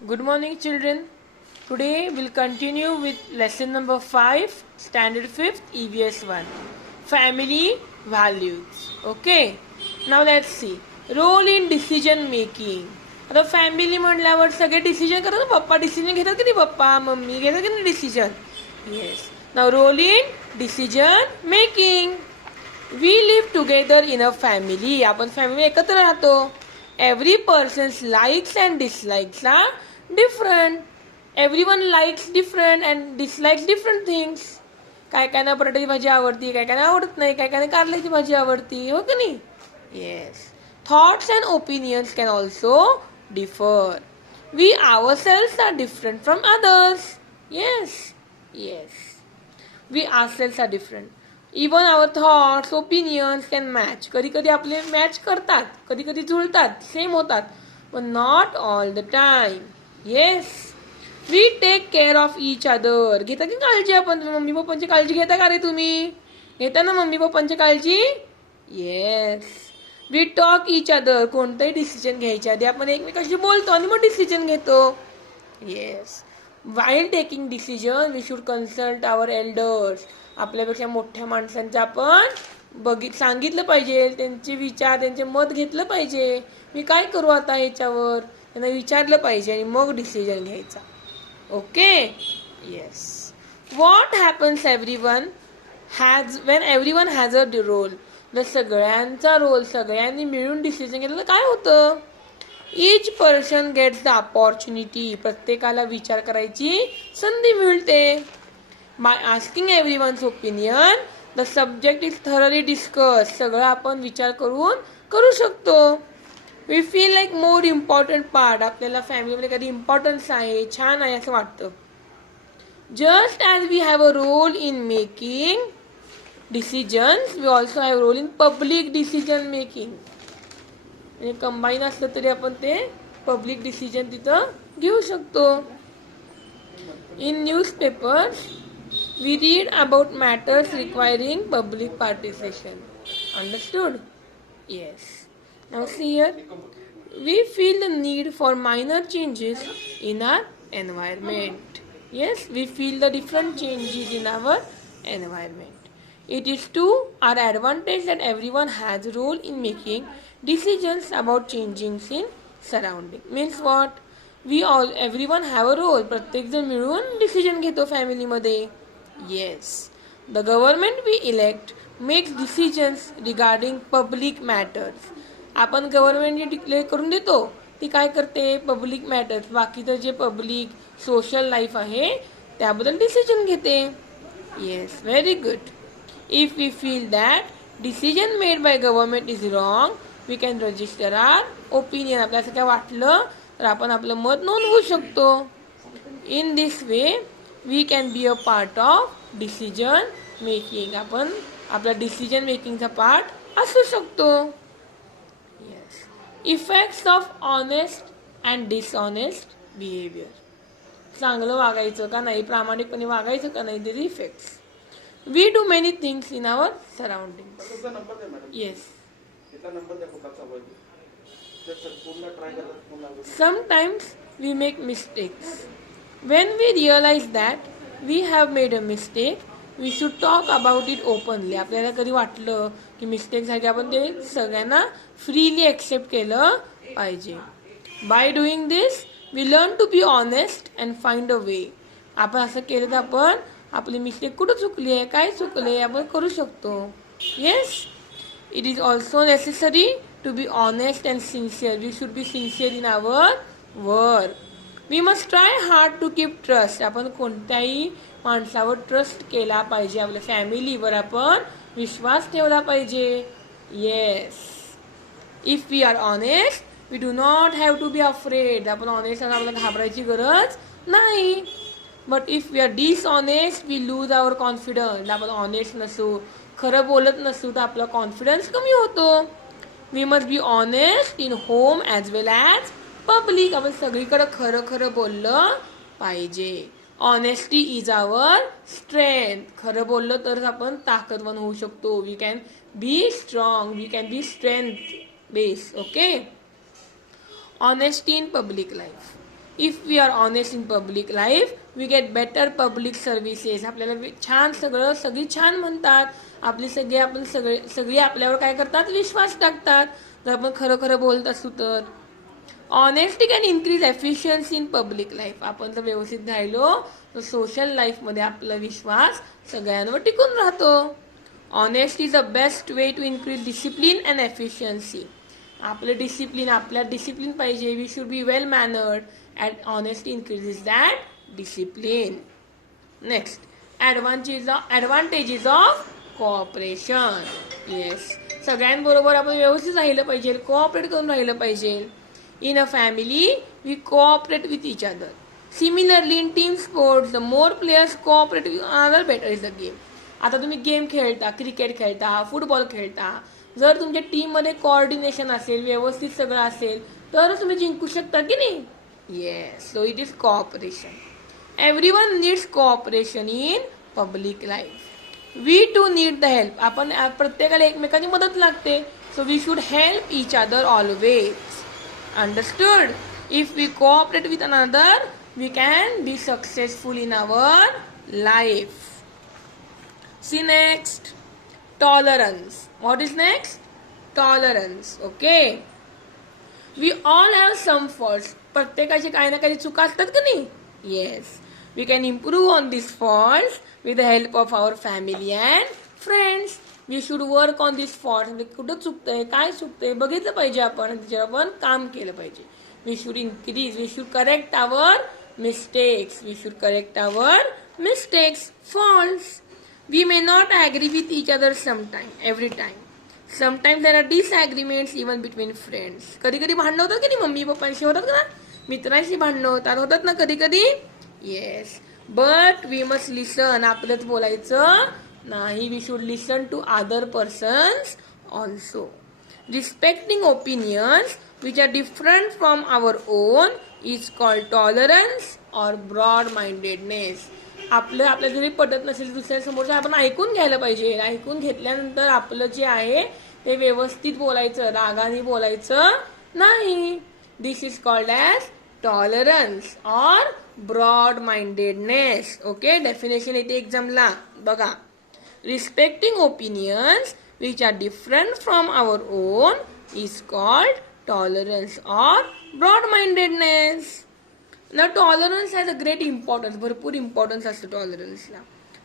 Good morning, children. Today we'll continue with lesson number 5, standard 5th, EVS 1. Family values. Okay. Now let's see. Role in decision making. आता family म्हटल्यावर सगळे decision करतात ना. पप्पा decision घेतात की नाही, पप्पा मम्मी घेतात की नाही decision. Yes. Now role in decision making. We live together in a family. आपण फॅमिली एकत्र राहतो. Every persons likes and dislikes are different. Everyone likes different and dislikes different things. काय कायना बटाट्याची भाजी आवडती, काय कायना आवडत नाही, काय कायना कारल्याची भाजी आवडती, हो की नाही. Yes. Thoughts and opinions can also differ. We ourselves are different from others. Yes. We ourselves are different. Even our thoughts, opinions can match. कधी कधी आपले मॅच करतात, कधी कधी जुळतात, सेम होतात, पण not all the time. Yes. We take care of each other. घेता की काळजी आपण? मम्मी पप्पांची काळजी घेता का रे तुम्ही? घेता ना मम्मी पप्पांची काळजी? Yes. We talk each other. कोणतंही डिसिजन घ्यायच्या आधी आपण एकमेकाशी बोलतो आणि मग डिसिजन घेतो. Yes. While taking decision we should consult our elders. आपल्यापेक्षा मोठ्या माणसांचं आपण सांगितलं पाहिजे, त्यांचे विचार, त्यांचे मत घेतलं पाहिजे. मी काय करू आता याच्यावर, त्यांना विचारलं पाहिजे आणि मग डिसिजन घ्यायचा. Okay. Yes. What happens when everyone has a role. जर सगळ्यांचा रोल, सगळ्यांनी मिळून डिसिजन घेतलं तर काय होतं? Each person gets the opportunity. प्रत्येकाला विचार करायची संधी मिळते. By asking everyone's opinion the subject is thoroughly discuss. सगळं आपण विचार करून करू शकतो. We feel like more important part. आपल्याला फॅमिलीमध्ये कधी इम्पॉर्टन्स आहे, छान आहे असं वाटतं. Just as we have a role in making decisions we also have role in public decision making. म्हणजे कंबाईन असलं तरी आपण ते पब्लिक डिसिजन तिथं घेऊ शकतो. In newspapers we read about matters requiring public participation. Understood? Yes. Now see here, we feel the need for minor changes in our environment. Yes, we feel the different changes in our environment. It is to our advantage that everyone has a role in making decisions about changes in surrounding. Means what? Everyone have a role. प्रत्येक जण मिळून decision घेतो फॅमिलीमध्ये. Yes. The government we elect makes decisions regarding public matters. आपण गव्हर्नमेंटने declare करून देतो, ती काय करते? पब्लिक मॅटर्स, बाकीचं जे पब्लिक सोशल लाईफ आहे त्याबद्दल डिसिजन घेते. Yes, very good. If we feel that decision made by government is wrong we can register our opinion. आपल्याला असं काय वाटलं तर आपण आपलं मत नोंदवू शकतो. In this way we can be a part of decision making. आपण आपला डिसिजन मेकिंगचा पार्ट असू शकतो. Effects of honest and dishonest behaviour. चांगलं वागायचं का नाही, प्रामाणिकपणे वागायचं का नाही, this effects. We do many things in our surrounding. Yes. Sometimes we make mistakes. When we realise that we have made a mistake we should talk about it openly. आपल्याला कधी वाटलं की मिस्टेक झाली, आपण ते सगळ्यांना फ्रीली एक्सेप्ट केलं पाहिजे. By doing this we learn to be honest and find a way. आपण असं केलं तर आपण आपली मिस्टेक कुठं चुकली आहे, काय चुकले, आपण करू शकतो. Yes. It is also necessary to be honest and sincere. We should be sincere in our work. We must try hard to keep trust. आपण कोणत्याही माणसावर ट्रस्ट केला पाहिजे. आपल्या फॅमिलीवर आपण विश्वास ठेवला पाहिजे. Yes. If we are honest we do not have to be afraid. आपण ऑनेस्ट आपल्याला घाबरायची गरज नाही. But if we are dishonest we lose our confidence. आपण ऑनेस्ट नसू, खरं बोलत नसू तर आपला कॉन्फिडन्स कमी होतो. We must be honest in home as well as public. आपण सगळीकडे खरं खरं बोललं पाहिजे. Honesty is our strength. खरं बोललं तरच आपण ताकदवान होऊ शकतो. We can be strong, we can be strength base. Okay. Honesty in public life. If we are honest in public life we get better public services. आपल्याला छान सगळी छान म्हणतात. सगळी आपल्यावर काय करतात, विश्वास टाकतात जर आपण खरं खरं बोलत असू तर. Honesty can increase efficiency in public life. आपण जर व्यवस्थित राहिलो तर सोशल लाईफमध्ये आपला विश्वास सगळ्यांवर टिकून राहतो. Honest is the best way to increase discipline and efficiency. आपल्यात डिसिप्लिन पाहिजे. We should be well mannered and honesty increases that discipline. Next, advantages of cooperation. Yes, सगळ्यांबरोबर आपण व्यवस्थित राहिलं पाहिजे, कोऑपरेट करून राहिलं पाहिजे. In a family we cooperate with each other. Similarly in team sports the more players cooperate with other better is the game. आता तुम्ही गेम खेळता, क्रिकेट खेळता, फुटबॉल खेळता, जर तुमच्या टीममध्ये कोऑर्डिनेशन असेल, व्यवस्थित सगळं असेल तरच तुम्ही जिंकू शकता की नाही. Yes, so it is cooperation. Everyone needs cooperation in public life. We too need the help. आपण प्रत्येकाला एकमेकांची मदत लागते. So we should help each other always. Understood? If we cooperate with another we can be successful in our life. See next, tolerance. What is next? Tolerance. Okay. We all have some faults. प्रत्येकाची काही ना काही चुका असतात का नाही? Yes. We can improve on these faults with the help of our family and friends. We should work on these faults. म्हणजे कुठं चुकतंय, काय चुकतंय बघितलं पाहिजे आपण, त्याच्यावर आपण काम केलं पाहिजे. We should increase. We should correct our mistakes. We should correct our mistakes, faults. We may not agree with each other every time. Sometimes there are disagreements even between friends. कधी कधी भांडणं होतात की नाही, मम्मी पप्पांशी होतात का, मित्रांशी भांडणं होतात ना कधी कधी. Yes, but we must listen. आपलंच बोलायचं नाही. We should listen to other persons also. Respecting opinions which are different from our own is called tolerance और ब्रॉड माइंडेडनेस. आपल्या जरी पटत नसेल दुसऱ्या समोरचं, आपण ऐकून घ्यायला पाहिजे. ऐकून घेतल्यानंतर आपलं जे आहे ते व्यवस्थित बोलायचं, रागाने बोलायचं नाही. This is called as tolerance और ब्रॉड माइंडेडनेस. ओके, डेफिनेशन येते एक्झामला बघा. Respecting opinions which are different from our own is called tolerance और ब्रॉड माइंडेडनेस. ना tolerance has a great importance. भरपूर इम्पॉर्टन्स असतं टॉलरन्सला.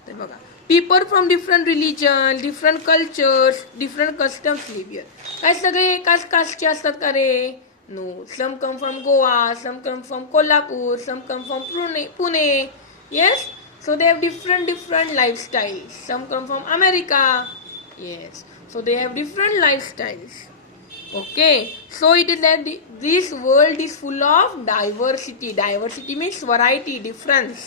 तर बघा, people from different religion, different cultures, different customs live here. काय सगळे एकाच कास्टचे असतात का रे? No. Some come from Goa, some come from Kolhapur, some come from Pune. Yes, so they have different lifestyles. Some come from America. Yes, so they have different lifestyles. Okay, so it is that this world is full of diversity. Diversity means variety, difference.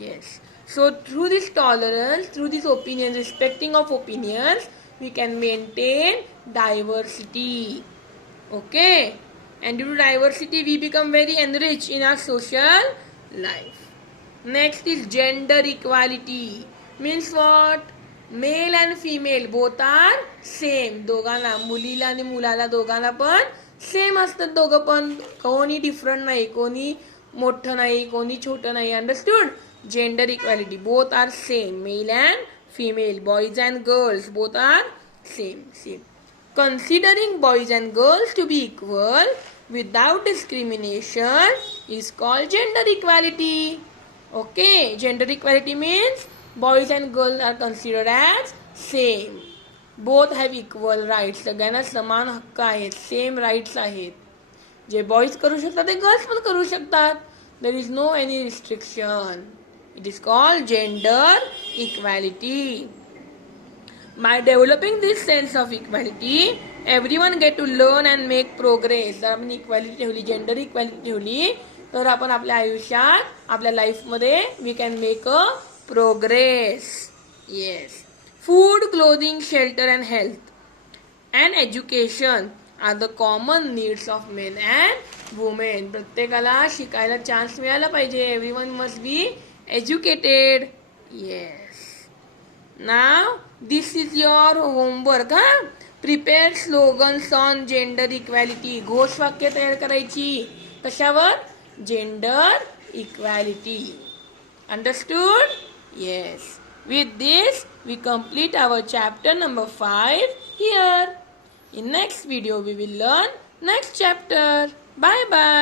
Yes. So through this tolerance, through this opinion, respecting of opinions, we can maintain diversity. Okay. And due to diversity, we become very enriched in our social life. Next is gender equality. Means what? Male and female both are same. दोघांना, मुलीला आणि मुलाला दोघांना पण same असतात. दोघं पण, कोणी डिफरंट नाही, कोणी मोठं नाही, कोणी छोटं नाही. Understood? Gender equality, both are same. Male and female, boys and girls, both are same. Considering boys and girls to be equal without discrimination is called gender equality. Okay, gender equality means boys and girls are considered as same. Both have equal rights. सगळ्यांना समान हक्क आहेत, same rights आहेत. जे boys करू शकतात ते girls पण करू शकतात. There is no any restriction. It is called gender equality. By developing this sense of equality, everyone get to learn and make progress. जर आपण इक्वॅलिटी ठेवली, जेंडर इक्वॅलिटी ठेवली, तर आपण आपल्या आयुष्यात, आपल्या लाईफमध्ये we can make a progress. Yes. Food, clothing, shelter and health and education are the common needs of men and women. प्रत्येकाला शिकायला चान्स मिळाला पाहिजे. Everyone must be educated. Yes. Now this is your homework. Prepare slogans on gender equality. घोषवाक्य तयार करायची. कशावर? gender equality. Understood? Yes. With this, we complete our chapter number 5 here. In next video, we will learn next chapter. Bye bye.